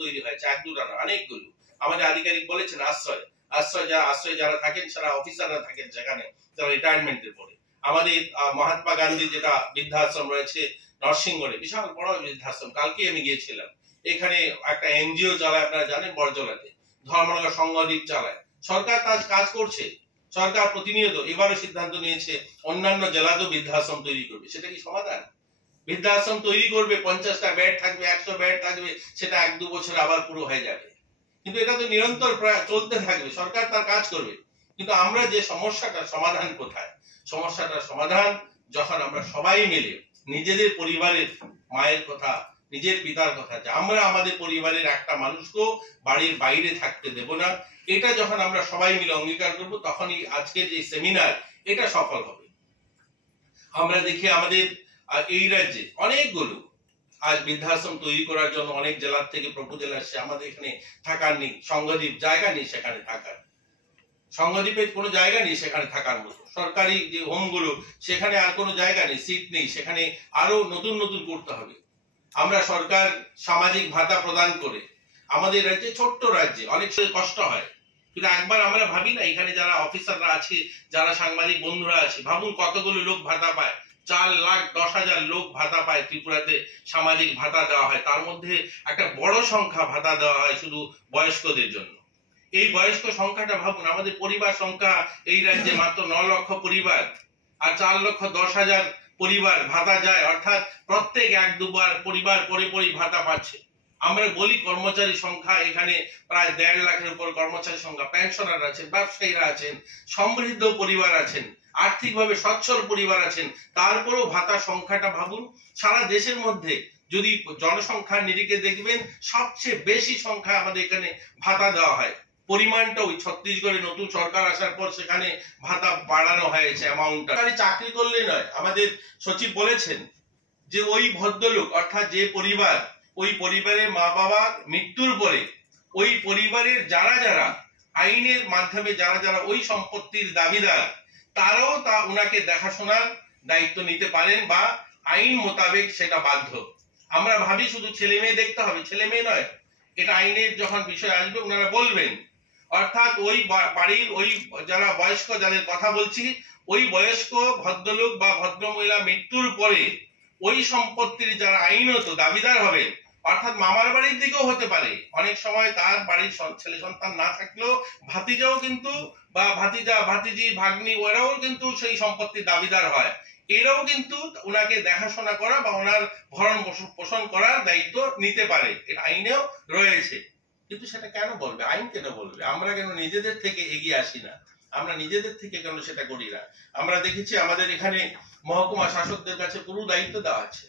তৈরি হয়েছে, এক দুটা না, অনেকগুলো। আমাদের আধিকারিক বলেছেন আশ্রয় যারা থাকেন সারা অফিসাররা থাকেন সেখানে, যারা রিটায়ারমেন্টের পরে। আমাদের মহাত্মা গান্ধী যেটা বৃদ্ধাশ্রম রয়েছে নরসিংগড়ে, বিশাল বড় বৃদ্ধাশ্রম, কালকে আমি গিয়েছিলাম। এখানে একটা এনজিও চালায়, আপনারা জানেন, বরজলাতে ধর্মনগর সংঘদ্বীপ চালায়। সরকার তার কাজ করছে, সরকার প্রতিনিয়ত এবারও সিদ্ধান্ত নিয়েছে অন্যান্য জেলাতেও বৃদ্ধাশ্রম তৈরি করবে। সেটা কি সমাধান? বৃদ্ধাশ্রম তৈরি করবে, 50টা বেড থাকবে, 100 বেড থাকবে, সেটা 1-2 বছর আবার পুরো হয়ে যাবে। কিন্তু এটা তো নিরন্তর চলতে থাকবে, সরকার তার কাজ করবে। কিন্তু আমরা যে সমস্যাটার সমাধান কোথায়? সমস্যাটার সমাধান যখন আমরা সবাই মিলে নিজেদের পরিবারের মায়ের কথা, নিজের পিতার কথা, যে আমরা আমাদের পরিবারের একটা মানুষকেও বাড়ির বাইরে থাকতে দেব না, এটা যখন আমরা সবাই মিলে অঙ্গীকার করব, তখনই আজকের যে সেমিনার এটা সফল হবে। আমরা দেখি আমাদের এই রাজ্যে অনেকগুলো আজ বৃদ্ধাশ্রম তৈরি করার জন্য অনেক জেলার থেকে প্রপোজাল আসছে। আমাদের এখানে থাকার নেই, সংঘদ্বীপ জায়গা নেই সেখানে থাকার, সংঘদ্বীপের কোনো জায়গা নেই সেখানে থাকার মতো। সরকারি যে হোমগুলো সেখানে আর কোনো জায়গা নেই, সিট নেই, সেখানে আরো নতুন নতুন করতে হবে। আমরা সরকার সামাজিক ভাতা প্রদান করে আমাদের রাজ্যে, ছোট্ট রাজ্যে অনেক কষ্ট হয়, কিন্তু একবার আমরা ভাবি না, এখানে যারা অফিসাররা আছে, যারা সাংবাদিক বন্ধুরা আছে, ভাবুন কতগুলো লোক ভাতা পায়। 4,10,000 লোক ভাতা পায় ত্রিপুরাতে, সামাজিক ভাতা দেওয়া হয়। তার মধ্যে একটা বড় সংখ্যা ভাতা দেওয়া হয় শুধু বয়স্কদের জন্য। এই বয়স্ক সংখ্যাটা ভাবুন, আমাদের পরিবার সংখ্যা এই রাজ্যে মাত্র 9 লক্ষ পরিবার, আর 4,10,000 পরিবার ভাতা যায়, অর্থাৎ প্রত্যেক 1-2 পরিবার পরে ভাতা পাচ্ছে। আমরা বলি কর্মচারী সংখ্যা এখানে প্রায় 1.5 লাখের উপর কর্মচারী সংখ্যা, পেনশনার আছেন, ব্যবসায়ীরা আছেন, সমৃদ্ধ পরিবার আছেন, আর্থিকভাবে সচ্ছল পরিবার আছেন, তারপরেও ভাতা সংখ্যাটা ভাবুন। সারা দেশের মধ্যে যদি জনসংখ্যার নিরিখে দেখবেন, সবচেয়ে বেশি সংখ্যা আমাদের এখানে ভাতা দেওয়া হয়। পরিমাণটা ওই ছত্তিশগড়ে নতুন সরকার আসার পর সেখানে ভাতা বাড়ানো হয়েছে অ্যামাউন্টটা। চাকরি করলে নয়, আমাদের সচিব বলেছেন যে ওই ভদ্রলোক, অর্থাৎ যে পরিবার, ওই পরিবারের মা বাবার মৃত্যুর পরে ওই পরিবারের যারা যারা আইনের মাধ্যমে যারা যারা ওই সম্পত্তির দাবিদার, তারাও ওনাকে দেখাশোনার দায়িত্ব নিতে পারেন, বা আইন মোতাবেক সেটা বাধ্য। আমরা ভাবি শুধু ছেলে মেয়ে দেখতে হবে, ছেলে মেয়ে নয়, এটা আইনের যখন বিষয় আসবে ওনারা বলবেন। অর্থাৎ ওই বাড়ির ওই যারা বয়স্ক, যাদের কথা বলছি, ওই বয়স্ক ভদ্রলোক বা ভদ্রমহিলা মৃত্যুর পরে ওই সম্পত্তির যারা আইনত দাবিদার হবেন, অর্থাৎ মামার বাড়ির দিকেও হতে পারে, অনেক সময় তার বাড়ির ছেলে সন্তান না থাকলেও ভাতিজাও কিন্তু, বা ভাতিজা ভাতিজি ভাগ্নি, ওরাও কিন্তু সেই সম্পত্তির দাবিদার হয়। এরাও কিন্তু ওনাকে দেখাশোনা করা বা ওনার ভরণ পোষণ করার দায়িত্ব নিতে পারে, এটা আইনেও রয়েছে। কিন্তু সেটা কেন বলবে, আইন কেন বলবে? আমরা কেন নিজেদের থেকে এগিয়ে আসি না? আমরা নিজেদের থেকে কেন সেটা করি না? আমরা দেখেছি আমাদের এখানে মহকুমা শাসকদের কাছে পুরো দায়িত্ব দেওয়া আছে।